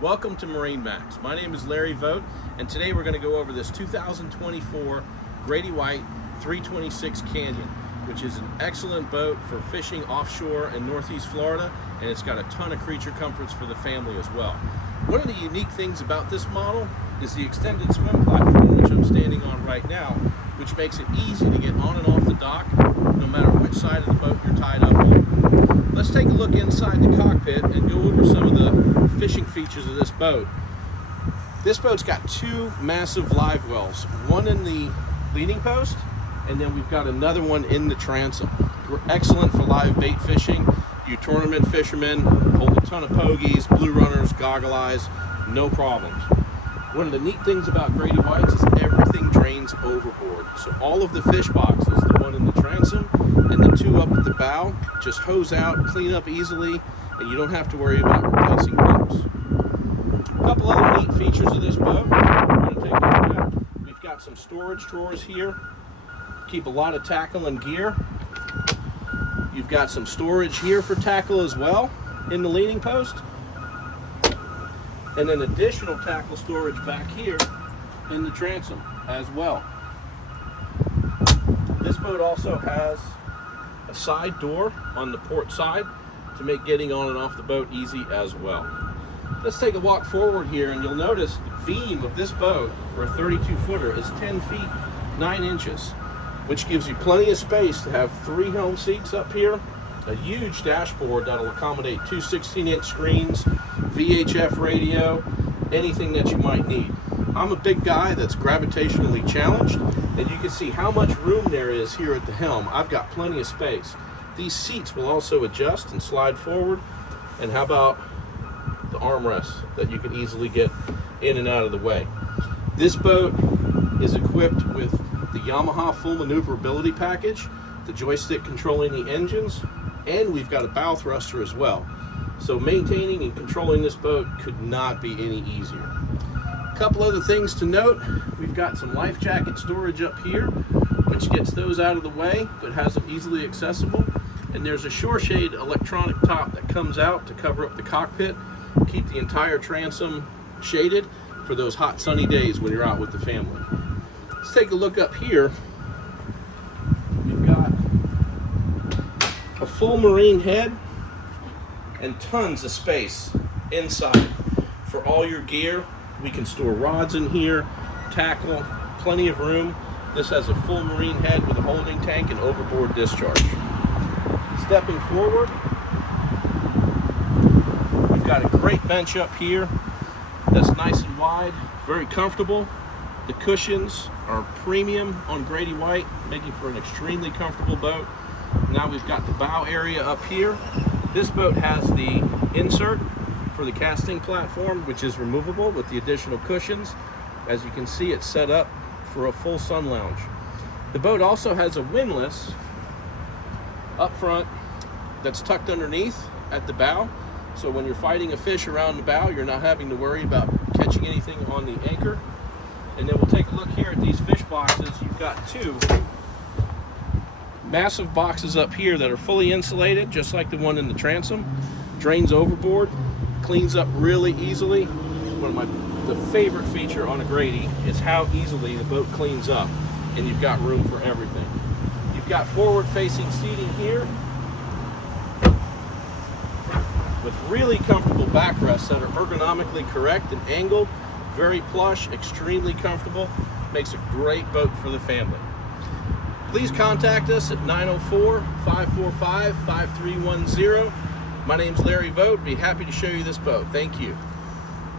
Welcome to MarineMax. My name is Larry Vogt, and today we're going to go over this 2024 Grady-White 326 Canyon, which is an excellent boat for fishing offshore in Northeast Florida, and it's got a ton of creature comforts for the family as well. One of the unique things about this model is the extended swim platform, which I'm standing on right now, which makes it easy to get on and off the dock, no matter which side of the boat you're tied up on. Let's take a look inside the cockpit and go over some of the fishing features of this boat. This boat's got two massive live wells, one in the leading post, and then we've got another one in the transom. Excellent for live bait fishing. You tournament fishermen hold a ton of pogies, blue runners, goggle eyes, no problems. One of the neat things about Grady-Whites is everything drains overboard. So all of the fish boxes, the one in the transom and the two up at the bow, just hose out, clean up easily, and you don't have to worry about replacing pumps. A couple other neat features of this boat we're going to take a look at. We've got some storage drawers here. Keep a lot of tackle and gear. You've got some storage here for tackle as well in the leaning post. And then additional tackle storage back here in the transom as well. This boat also has a side door on the port side to make getting on and off the boat easy as well. Let's take a walk forward here, and you'll notice the beam of this boat for a 32-footer is 10 feet 9 inches, which gives you plenty of space to have 3 helm seats up here, a huge dashboard that'll accommodate 2 16-inch screens, VHF radio, anything that you might need. I'm a big guy that's gravitationally challenged, and you can see how much room there is here at the helm. I've got plenty of space. These seats will also adjust and slide forward, and how about the armrests that you can easily get in and out of the way. This boat is equipped with the Yamaha full maneuverability package, the joystick controlling the engines, and we've got a bow thruster as well. So maintaining and controlling this boat could not be any easier. A couple other things to note: we've got some life jacket storage up here, which gets those out of the way but has them easily accessible. And there's a shore shade electronic top that comes out to cover up the cockpit, keep the entire transom shaded for those hot sunny days when you're out with the family. Let's take a look up here. We've got a full marine head and tons of space inside for all your gear. We can store rods in here, tackle, plenty of room. This has a full marine head with a holding tank and overboard discharge. Stepping forward, we've got a great bench up here that's nice and wide, very comfortable. The cushions are premium on Grady-White, making for an extremely comfortable boat. Now we've got the bow area up here. This boat has the insert for the casting platform, which is removable with the additional cushions. As you can see, it's set up for a full sun lounge. The boat also has a windlass up front that's tucked underneath at the bow. So when you're fighting a fish around the bow, you're not having to worry about catching anything on the anchor. And then we'll take a look here at these fish boxes. You've got 2 massive boxes up here that are fully insulated, just like the one in the transom. Drains overboard, cleans up really easily. One of the favorite feature on a Grady is how easily the boat cleans up, and you've got room for everything. You've got forward-facing seating here with really comfortable backrests that are ergonomically correct and angled, very plush, extremely comfortable. Makes a great boat for the family. Please contact us at 904-545-5310. My name's Larry Vogt. Be happy to show you this boat. Thank you.